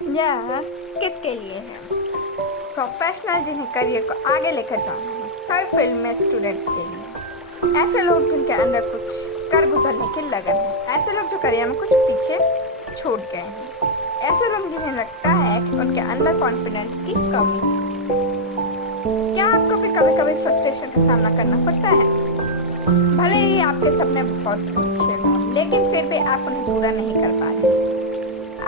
यह किसके लिए है? प्रोफेशनल जिन्हें करियर को आगे लेकर जाना है, सभी फील्ड में स्टूडेंट्स के लिए, ऐसे लोग जिनके अंदर कुछ कर गुजरने की लगन है, ऐसे लोग जो करियर में कुछ पीछे छूट गए हैं, ऐसे लोग जिन्हें लगता है कि उनके अंदर कॉन्फिडेंस की कमी है। क्या आपको भी कभी कभी फ्रस्ट्रेशन का सामना करना पड़ता है? भले ही आपके सपने बहुत अच्छे हों, लेकिन फिर भी आप उन्हें पूरा नहीं कर पा रहे।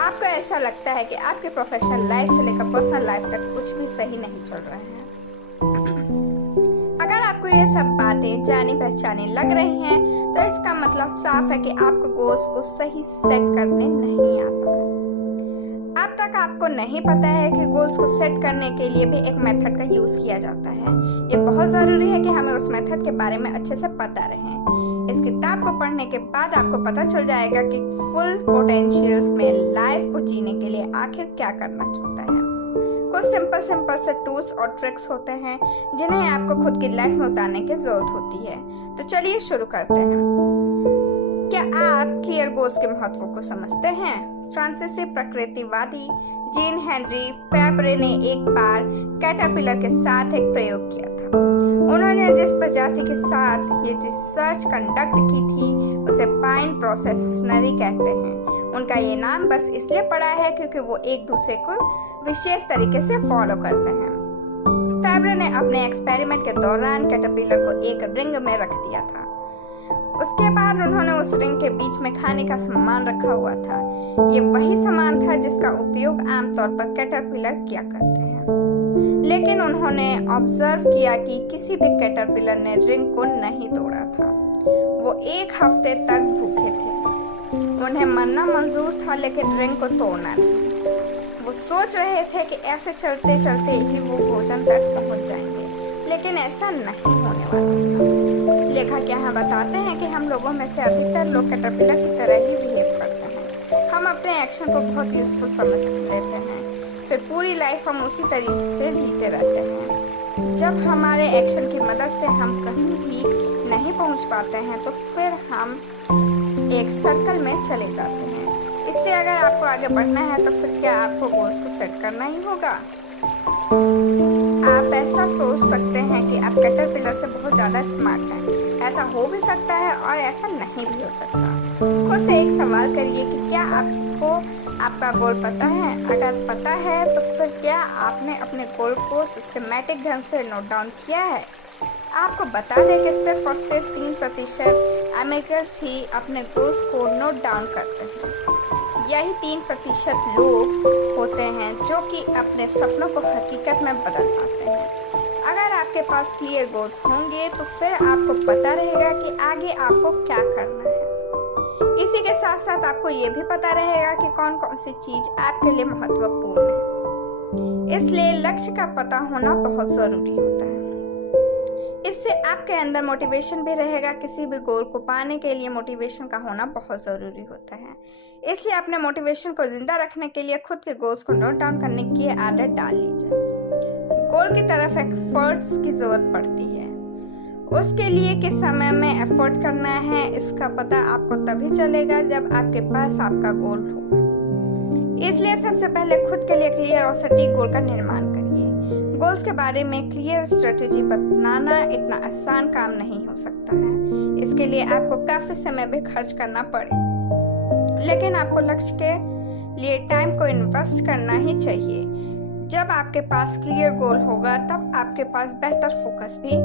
आपको ऐसा लगता है कि आपके प्रोफेशनल लाइफ से लेकर पर्सनल लाइफ तक कुछ भी सही नहीं चल रहा है। अगर आपको ये सब बातें जानी पहचानी लग रही हैं, तो इसका मतलब साफ है कि आपको गोल्स को सही सेट करने नहीं आता है। अब तक आपको नहीं पता है कि गोल्स को सेट करने के लिए भी एक मेथड का यूज किया जाता है। ये बहुत जरूरी है कि हमें उस मेथड के बारे में अच्छे से पता रहे। इस किताब को पढ़ने के बाद आपको पता चल जाएगा कि फुल पोटेंशियल में लाइफ को जीने के लिए आखिर क्या करना चाहता है। कुछ सिंपल से टूल्स और ट्रिक्स होते हैं जिन्हें आपको खुद की लाइफ में उतारने की जरूरत होती है। तो चलिए शुरू करते हैं। क्या आप क्लियर गोल्स के महत्व को समझते हैं? फ्रांसीसी प्रकृतिवादी जीन हेनरी फेब्रे ने एक बार कैटरपिलर के साथ एक प्रयोग किया था। उन्होंने जिस प्रजाति के साथ ये रिसर्च कंडक्ट की थी उसे पाइन प्रोसेसनरी कहते हैं। उनका ये नाम बस इसलिए पड़ा है क्योंकि वो एक दूसरे को विशेष तरीके से फॉलो करते हैं। फेब्रे ने अपने एक्सपेरिमेंट के दौरान कैटरपिलर को एक रिंग में रख दिया था। उसके बाद उन्होंने उस रिंग के बीच में खाने का सामान रखा हुआ था। ये वही सामान था जिसका उपयोग आमतौर पर कैटरपिलर किया करते हैं। लेकिन उन्होंने ऑब्जर्व किया कि किसी भी कैटरपिलर ने रिंग को नहीं तोड़ा था। वो एक हफ्ते तक भूखे थे। उन्हें मरना मंजूर था, लेकिन रिंग को तोड़ना नहीं। वो सोच रहे थे कि ऐसे चलते चलते ही वो भोजन तक पहुंच जाएंगे, लेकिन ऐसा नहीं होने वाला था। लेखक यहाँ बताते हैं कि हम लोगों में से अधिकतर लोग कैटरपिलर की तरह ही बिहेव करते हैं। हम अपने एक्शन को बहुत यूजफुल समझ लेते हैं, फिर पूरी लाइफ हम उसी तरीके से जीते रहते हैं। जब हमारे एक्शन की मदद से हम कहीं भी नहीं पहुंच पाते हैं, तो फिर हम एक सर्कल में चले जाते हैं। इससे अगर आपको आगे बढ़ना है, तो फिर क्या आपको गोल्स को सेट करना ही होगा? आप ऐसा सोच सकते हैं कि आप कैटरपिलर से बहुत ज़्यादा स्मार्ट हैं। ऐसा हो भी सकता है और ऐसा नहीं भी हो सकता। खुद से एक सवाल करिए कि क्या आपको आपका गोल पता है? अगर पता है, तो फिर क्या आपने अपने गोल को सिस्टमैटिक ढंग से नोट डाउन किया है? आपको बता दें कि सिर्फ और सिर्फ 3% अमेरिकन्स ही अपने गोल्स को नोट डाउन करते हैं। यही 3% लोग होते हैं जो कि अपने सपनों को हकीकत में बदल पाते हैं। अगर आपके पास क्लियर गोल्स होंगे, तो फिर आपको पता रहेगा कि आगे आपको क्या करना है। इसी के साथ साथ आपको ये भी पता रहेगा कि कौन कौन सी चीज आपके लिए महत्वपूर्ण है। इसलिए लक्ष्य का पता होना बहुत जरूरी होता है। इससे आपके अंदर मोटिवेशन भी रहेगा। किसी भी गोल को पाने के लिए मोटिवेशन का होना बहुत ज़रूरी होता है। इसलिए अपने मोटिवेशन को जिंदा रखने के लिए खुद के गोल्स को नोट डाउन करने की आदत डाल लीजिए। गोल की तरफ एफर्ट्स की ज़रूरत पड़ती है। उसके लिए किस समय में एफर्ट करना है, इसका पता आपको तभी चलेगा जब आपके पास आपका गोल होगा। इसलिए सबसे पहले खुद के लिए क्लियर और सटीक गोल का निर्माण करिए। गोल्स के बारे में क्लियर स्ट्रेटेजी बनाना इतना आसान काम नहीं हो सकता है। इसके लिए आपको काफी समय भी खर्च करना पड़े, लेकिन आपको लक्ष्य के लिए टाइम को इन्वेस्ट करना ही चाहिए। जब आपके पास क्लियर गोल होगा, तब आपके पास बेहतर फोकस भी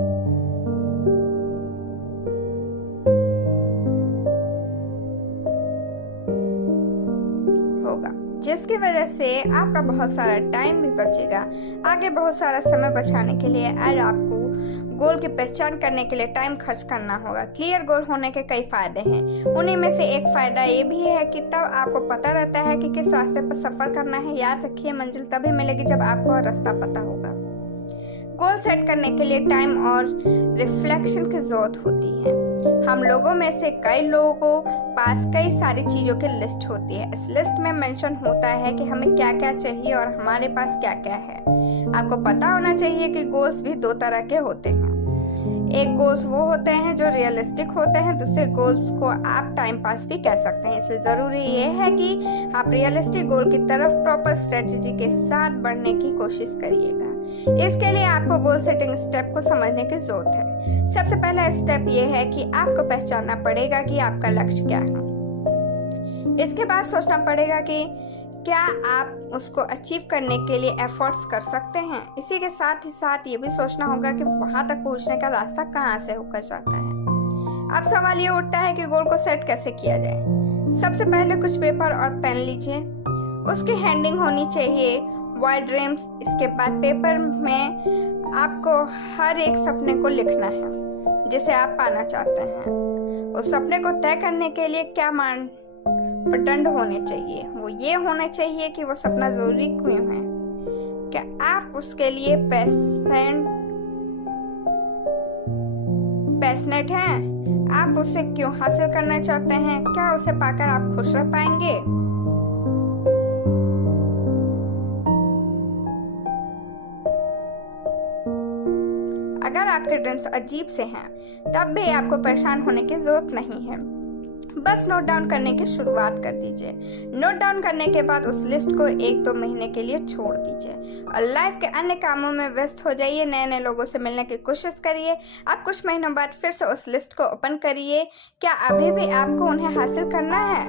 होगा, जिसकी वजह से आपका बहुत सारा टाइम भी बचेगा। आगे बहुत सारा समय बचाने के लिए आज आपको गोल की पहचान करने के लिए टाइम खर्च करना होगा। क्लियर गोल होने के कई फायदे हैं। उन्हीं में से एक फायदा ये भी है कि तब आपको पता रहता है कि किस रास्ते पर सफर करना है। याद रखिए, मंजिल तभी मिलेगी जब आपको रास्ता पता होगा। गोल सेट करने के लिए टाइम और रिफ्लेक्शन की जरूरत होती है। हम लोगों में से कई लोगों को पास कई सारी चीजों की लिस्ट होती है। इस लिस्ट में मेंशन होता है कि हमें क्या क्या चाहिए और हमारे पास क्या क्या है। आपको पता होना चाहिए कि गोल्स भी दो तरह के होते हैं। एक गोल्स वो होते हैं जो रियलिस्टिक होते हैं, दूसरे गोल्स को आप टाइम पास भी कह सकते हैं। इसलिए ज़रूरी ये है कि आप रियलिस्टिक गोल की तरफ प्रॉपर स्ट्रेटजी के साथ बढ़ने की कोशिश करिएगा। इसके लिए आपको गोल सेटिंग स्टेप को समझने की ज़रूरत है। सबसे पहला स्टेप ये है कि आपको पहचानना पड़ेगा कि आपका लक्ष्य क्या है। इसके बाद सोचना पड़ेगा कि क्या आप उसको अचीव करने के लिए एफर्ट्स कर सकते हैं। इसी के साथ ही साथ ये भी सोचना होगा कि वहां तक पहुंचने का रास्ता कहां से होकर जाता है। अब सवाल ये उठता है कि गोल को सेट कैसे किया जाए। सबसे पहले कुछ पेपर और पेन लीजिए, उसकी हैंडिंग होनी चाहिए वाइल्ड ड्रीम्स। इसके बाद पेपर में आपको हर एक सपने को लिखना है जिसे आप पाना चाहते हैं। उस सपने को तय करने के लिए क्या मानदंड होने चाहिए, वो ये होना चाहिए कि वो सपना जरूरी क्यों है। क्या आप उसके लिए पैशनेट हैं? आप उसे क्यों हासिल करना चाहते हैं? क्या उसे पाकर आप खुश रह पाएंगे? अगर आपके ड्रीम्स अजीब से हैं, तब भी आपको परेशान होने की जरूरत नहीं है। बस नोट डाउन करने की शुरुआत कर दीजिए। नोट डाउन करने के बाद उस लिस्ट को 1-2 महीने के लिए छोड़ दीजिए और लाइफ के अन्य कामों में व्यस्त हो जाइए। नए नए लोगों से मिलने की कोशिश करिए। अब कुछ महीनों बाद फिर से उस लिस्ट को ओपन करिए। क्या अभी भी आपको उन्हें हासिल करना है?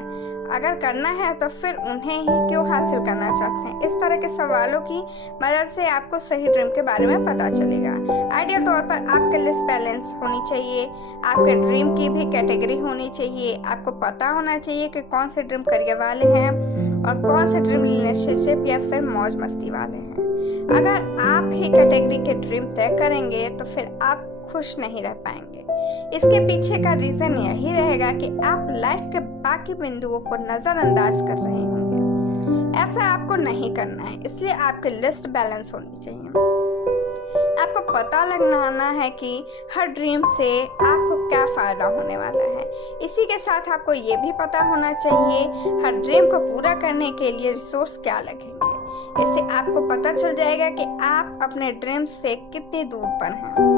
अगर करना है तो फिर उन्हें ही क्यों हासिल करना चाहते हैं? इस तरह के सवालों की मदद से आपको सही ड्रीम के बारे में पता चलेगा। आइडियल तौर पर आपके लिस्ट बैलेंस होनी चाहिए। आपके ड्रीम की भी कैटेगरी होनी चाहिए। आपको पता होना चाहिए कि कौन से ड्रीम करियर वाले हैं और कौन से ड्रीम रिलेशनशिप या फिर मौज मस्ती वाले हैं। अगर आप ही कैटेगरी के ड्रीम तय करेंगे तो फिर आप खुश नहीं रह पाएंगे। इसके पीछे का रीजन यही रहेगा कि आप लाइफ के बाकी बिंदुओं को नजरअंदाज कर रहे होंगे। ऐसा आपको नहीं करना है, इसलिए आपकी लिस्ट बैलेंस होनी चाहिए। आपको पता लगाना है कि हर ड्रीम से आपको क्या फायदा होने वाला है। इसी के साथ आपको ये भी पता होना चाहिए हर ड्रीम को पूरा करने के लिए रिसोर्स क्या लगेंगे। इससे आपको पता चल जाएगा कि आप अपने ड्रीम से कितनी दूर पर हैं।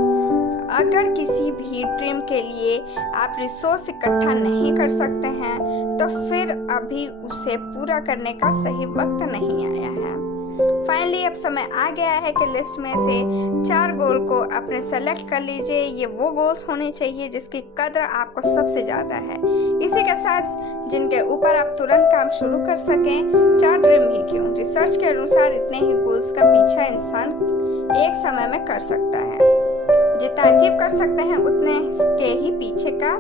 अगर किसी भी ड्रीम के लिए आप रिसोर्स इकट्ठा नहीं कर सकते हैं तो फिर अभी उसे पूरा करने का सही वक्त नहीं आया है। फाइनली अब समय आ गया है कि लिस्ट में से 4 गोल को अपने सेलेक्ट कर लीजिए। ये वो गोल्स होने चाहिए जिसकी कद्र आपको सबसे ज़्यादा है। इसी के साथ जिनके ऊपर आप तुरंत काम शुरू कर सकें। 4 ड्रीम ही क्यों, रिसर्च के अनुसार इतने ही गोल्स का पीछा इंसान एक समय में कर सकता है। जितना अचीव कर सकते हैं उतने के ही पीछे का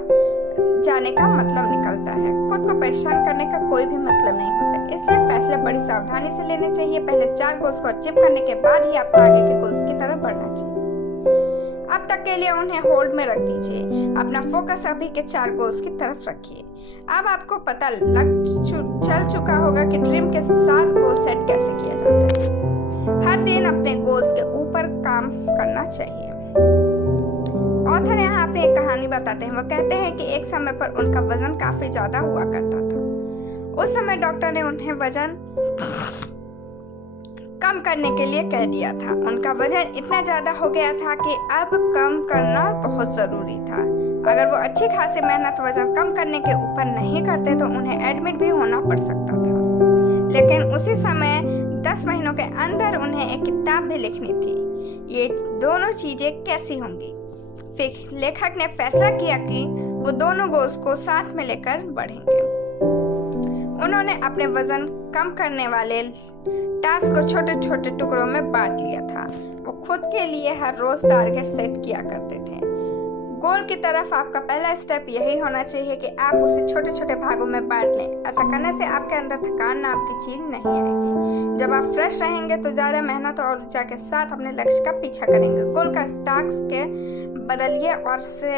जाने का मतलब निकलता है। खुद को परेशान करने का कोई भी मतलब नहीं होता। इसलिए फैसले बड़ी सावधानी से लेने चाहिए। पहले 4 गोल्स को अचीव करने के बाद ही आपको आगे के गोल्स की तरफ बढ़ना चाहिए। अब तक के लिए उन्हें होल्ड में रख दीजिए। अपना फोकस अभी के 4 गोल्स की तरफ रखिए। अब आपको पता चल चुका होगा कि ड्रीम के साथ गोल सेट कैसे किया जाता है। हर दिन अपने गोल्स के ऊपर काम करना चाहिए। ऑथर यहाँ अपनी एक कहानी बताते हैं। वो कहते हैं कि एक समय पर उनका वजन काफी ज्यादा हुआ करता था। उस समय डॉक्टर ने उन्हें वजन कम करने के लिए कह दिया था। उनका वजन इतना ज्यादा हो गया था कि अब कम करना बहुत जरूरी था। अगर वो अच्छी खासी मेहनत वजन कम करने के ऊपर नहीं करते तो उन्हें एडमिट भी होना पड़ सकता था। लेकिन उसी समय 10 महीनों के अंदर उन्हें एक किताब भी लिखनी थी। ये दोनों चीजें कैसी होंगी? फिर लेखक ने फैसला किया कि वो दोनों गोल्स को साथ में लेकर बढ़ेंगे। उन्होंने अपने वजन कम करने वाले टास्क को छोटे छोटे टुकड़ों में बांट लिया था। वो खुद के लिए हर रोज टारगेट सेट किया करते थे। गोल की तरफ आपका पहला स्टेप यही होना चाहिए कि आप उसे छोटे छोटे भागों में बांट लें। ऐसा करने से आपके अंदर थकान नाम की चीज नहीं आएगी। जब आप फ्रेश रहेंगे तो ज्यादा मेहनत और ऊर्जा के साथ अपने लक्ष्य का पीछा करेंगे। गोल का टास्क के बदलिए और से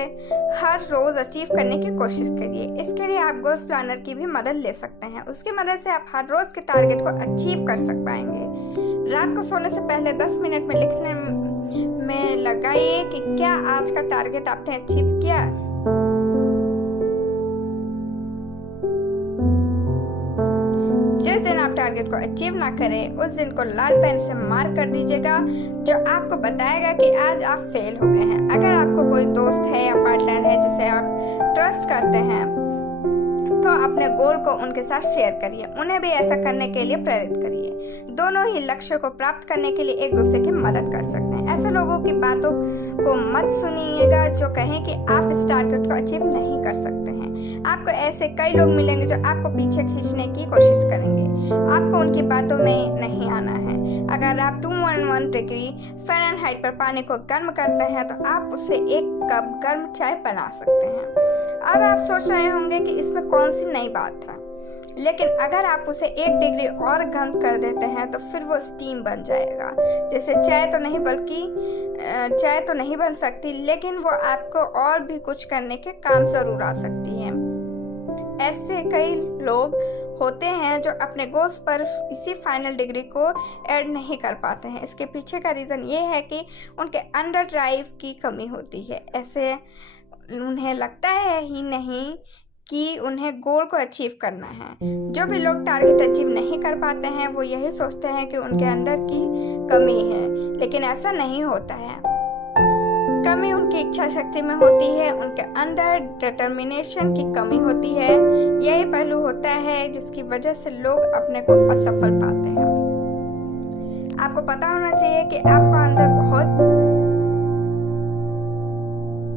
हर रोज अचीव करने की कोशिश करिए। इसके लिए आप गोल्स प्लानर की भी मदद ले सकते हैं। उसकी मदद से आप हर रोज के टारगेट को अचीव कर पाएंगे। रात को सोने से पहले 10 मिनट में लिखने में लगाइए कि क्या आज का टारगेट आपने अचीव किया। जिस दिन आप टारगेट को अचीव ना करें उस दिन को लाल पेन से मार्क कर दीजिएगा, जो आपको बताएगा कि आज आप फेल हो गए हैं। अगर आपको कोई दोस्त है या पार्टनर है जिसे आप ट्रस्ट करते हैं तो अपने गोल को उनके साथ शेयर करिए, उन्हें भी ऐसा करने के लिए प्रेरित करिए। दोनों ही लक्ष्य को प्राप्त करने के लिए एक दूसरे की मदद कर सकते हैं। ऐसे लोगों की बातों को मत सुनिएगा जो कहें कि आप इस टारगेट को अचीव नहीं कर सकते हैं। आपको ऐसे कई लोग मिलेंगे जो आपको पीछे खींचने की कोशिश करेंगे। आपको उनकी बातों में नहीं आना है। अगर आप 211 डिग्री फ़ारेनहाइट पर पानी को गर्म करते हैं तो आप उससे एक कप गर्म चाय बना सकते हैं। अब आप सोच रहे होंगे कि इसमें कौन सी नई बात है, लेकिन अगर आप उसे 1 डिग्री और गर्म कर देते हैं तो फिर वो स्टीम बन जाएगा। जैसे चाय तो नहीं बन सकती, लेकिन वो आपको और भी कुछ करने के काम जरूर आ सकती है। ऐसे कई लोग होते हैं जो अपने गोल्स पर इसी फाइनल डिग्री को ऐड नहीं कर पाते हैं। इसके पीछे का रीज़न ये है कि उनके अंडर ड्राइव की कमी होती है। ऐसे उन्हें लगता है ही नहीं कि उन्हें गोल को अचीव करना है। जो भी लोग टारगेट अचीव नहीं कर पाते हैं वो यही सोचते हैं कि उनके अंदर की कमी है, लेकिन ऐसा नहीं होता है। कमी उनकी इच्छा शक्ति में होती है, उनके अंदर डिटर्मिनेशन की कमी होती है। यही पहलू होता है जिसकी वजह से लोग अपने को असफल पाते हैं। आपको पता होना चाहिए कि आपका अंदर बहुत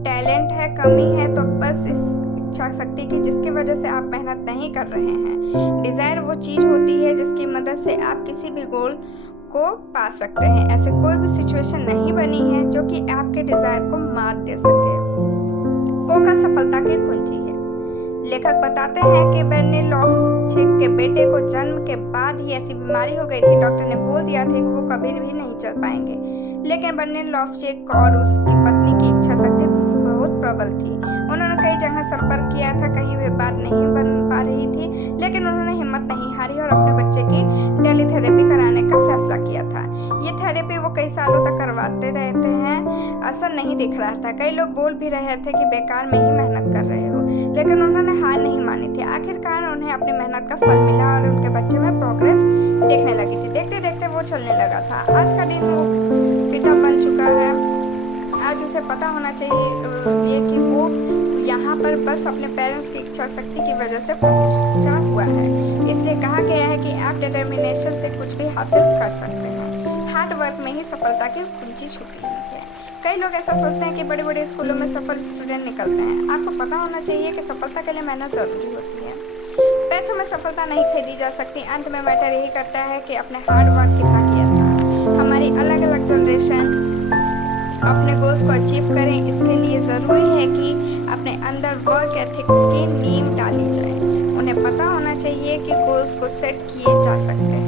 टैलेंट है, कमी है तो बस इस इच्छा शक्ति की जिसकी वजह से आप मेहनत नहीं कर रहे हैं। डिजायर वो चीज होती है जिसकी मदद से आप किसी भी गोल को पा सकते हैं। ऐसे कोई भी सिचुएशन नहीं बनी है जो कि आपके डिजायर को मात दे सके। फोकस सफलता की कुंजी है। लेखक बताते हैं कि बर्नी लॉवचिक के बेटे को जन्म के बाद ही ऐसी बीमारी हो गई थी, डॉक्टर ने बोल दिया था कि वो कभी भी नहीं चल पाएंगे। लेकिन बर्नी लॉवचिक और उसकी पत्नी की इच्छा शक्ति बहुत प्रबल थी। उन्होंने कई जगह संपर्क किया था, कहीं भी बात नहीं बन पा रही थी, लेकिन उन्होंने हिम्मत नहीं हारी और अपने बच्चे की टेलीथेरेपी कराने का फैसला किया था। ये थेरेपी वो कई सालों तक करवाते रहते हैं, असर नहीं दिख रहा था। कई लोग बोल भी रहे थे कि बेकार में ही मेहनत कर रहे हो, लेकिन उन्होंने हार नहीं मानी थी। आखिरकार उन्हें अपनी मेहनत का फल मिला और उनके बच्चे में प्रोग्रेस देखने लगी थी। देखते देखते वो चलने लगा था। आज का दिन वो पिता बन चुका है। आज उसे पता होना चाहिए कि वो यहाँ पर बस अपने पेरेंट्स की इच्छा शक्ति की वजह से पहुँचा हुआ है। इसलिए कहा गया है कि आप डिटर्मिनेशन से कुछ भी हासिल कर सकते हैं। हार्ड वर्क में ही सफलता की कुंजी छुपी हुई है। कई लोग ऐसा सोचते हैं कि बड़े बड़े स्कूलों में सफल स्टूडेंट निकलते हैं। आपको पता होना चाहिए कि सफलता के लिए मेहनत जरूरी होती है। पैसों में सफलता नहीं खरीदी जा सकती। अंत में मैटर यही करता है कि अपने हार्ड वर्क कितना किया था। हमारी अलग अलग जनरेशन अपने गोल्स को अचीव करें, इसके लिए ज़रूरी है कि अपने अंदर वर्क एथिक्स की नींव डाली जाए। उन्हें पता होना चाहिए कि गोल्स को सेट किए जा सकते हैं।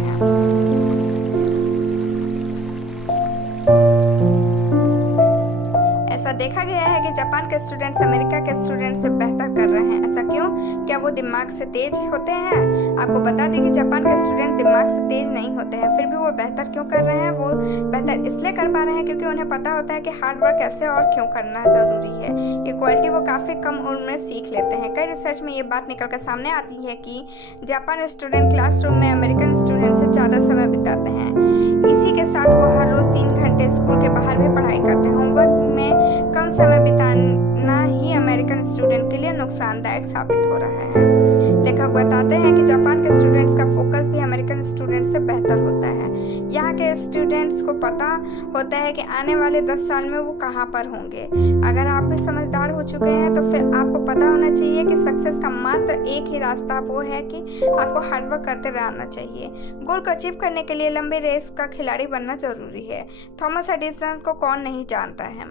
ऐसा देखा गया है कि जापान के स्टूडेंट्स अमेरिका के स्टूडेंट से बेहतर कर रहे हैं। ऐसा क्यों? क्या वो दिमाग से तेज होते हैं? आपको बता दें कि जापान के स्टूडेंट दिमाग से तेज नहीं होते हैं, फिर भी वो बेहतर क्यों कर रहे हैं? वो बेहतर इसलिए कर पा रहे हैं क्योंकि उन्हें पता होता है कि हार्ड वर्क कैसे और क्यों करना ज़रूरी है। ये क्वालिटी वो काफ़ी कम उम्र में सीख लेते हैं। कई रिसर्च में ये बात निकल कर सामने आती है कि जापान स्टूडेंट क्लासरूम में अमेरिकन स्टूडेंट से ज़्यादा समय बिताते हैं। इसी के साथ वो हर रोज़ 3 घंटे स्कूल के बाहर भी पढ़ाई करते हैं। होमवर्क में कम समय बिताना ही अमेरिकन स्टूडेंट के लिए नुकसानदायक साबित हो रहा है। लेखक बताते हैं कि जापान के स्टूडेंट्स का फोकस भी अमेरिकन स्टूडेंट से बेहतर होता है। यहाँ के स्टूडेंट्स को पता होता है कि आने वाले 10 साल में वो कहाँ पर होंगे। अगर आप भी समझदार हो चुके हैं तो फिर आपको पता होना चाहिए कि सक्सेस का मात्र एक ही रास्ता वो है कि आपको हार्डवर्क करते रहना चाहिए। गोल को अचीव करने के लिए लंबी रेस का खिलाड़ी बनना जरूरी है। थॉमस एडिसन को कौन नहीं जानता है,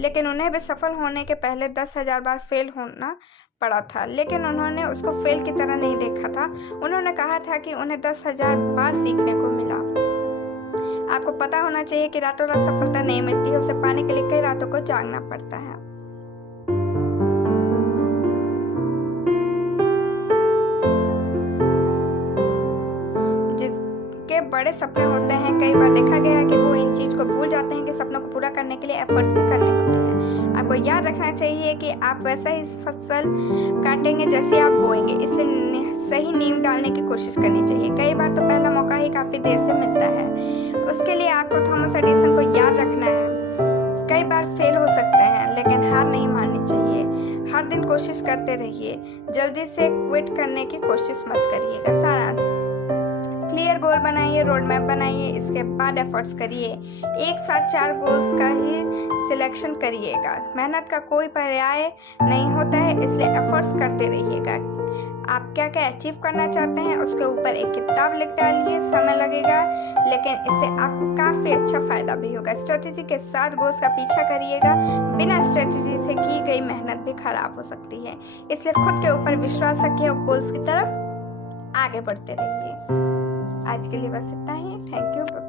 लेकिन उन्हें भी सफल होने के पहले 10,000 बार फेल होना पड़ा था, लेकिन उन्होंने उसको फेल की तरह नहीं देखा था। उन्होंने कहा था कि उन्हें 10,000 बार सीखने को मिला। आपको पता होना चाहिए कि रातों रात सफलता नहीं मिलती है, उसे पाने के लिए कई रातों को जागना पड़ता है। जिसके बड़े सपने होते हैं, कई बार देखा गया है कि वो इन चीज को भूल जाते हैं कि सपनों को पूरा करने के लिए एफर्ट्स भी करने होते हैं। आपको याद रखना चाहिए कि आप वैसा ही फसल काटेंगे जैसे आप बोएंगे, इसलिए सही नींव डालने की कोशिश करनी चाहिए। कई बार तो पहला मौका ही काफ़ी देर से मिलता है। उसके लिए आपको थॉमस एडिसन को याद रखना है। कई बार फेल हो सकते हैं, लेकिन हार नहीं माननी चाहिए। हर दिन कोशिश करते रहिए, जल्दी से क्विट करने की कोशिश मत करिएगा। सारांश, क्लियर गोल बनाइए, रोड मैप बनाइए, इसके बाद एफर्ट्स करिए। एक साथ 4 गोल्स का ही सिलेक्शन करिएगा। मेहनत का कोई पर्याय नहीं होता है, इसलिए एफर्ट्स करते रहिएगा। आप क्या क्या अचीव करना चाहते हैं उसके ऊपर एक किताब लिख डालिए। समय लगेगा, लेकिन इससे आपको काफ़ी अच्छा फ़ायदा भी होगा। स्ट्रेटेजी के साथ गोल्स का पीछा करिएगा। बिना स्ट्रेटेजी से की गई मेहनत भी खराब हो सकती है, इसलिए खुद के ऊपर विश्वास रखिए और गोल्स की तरफ आगे बढ़ते रहिए। आज के लिए बस इतना ही। Thank you.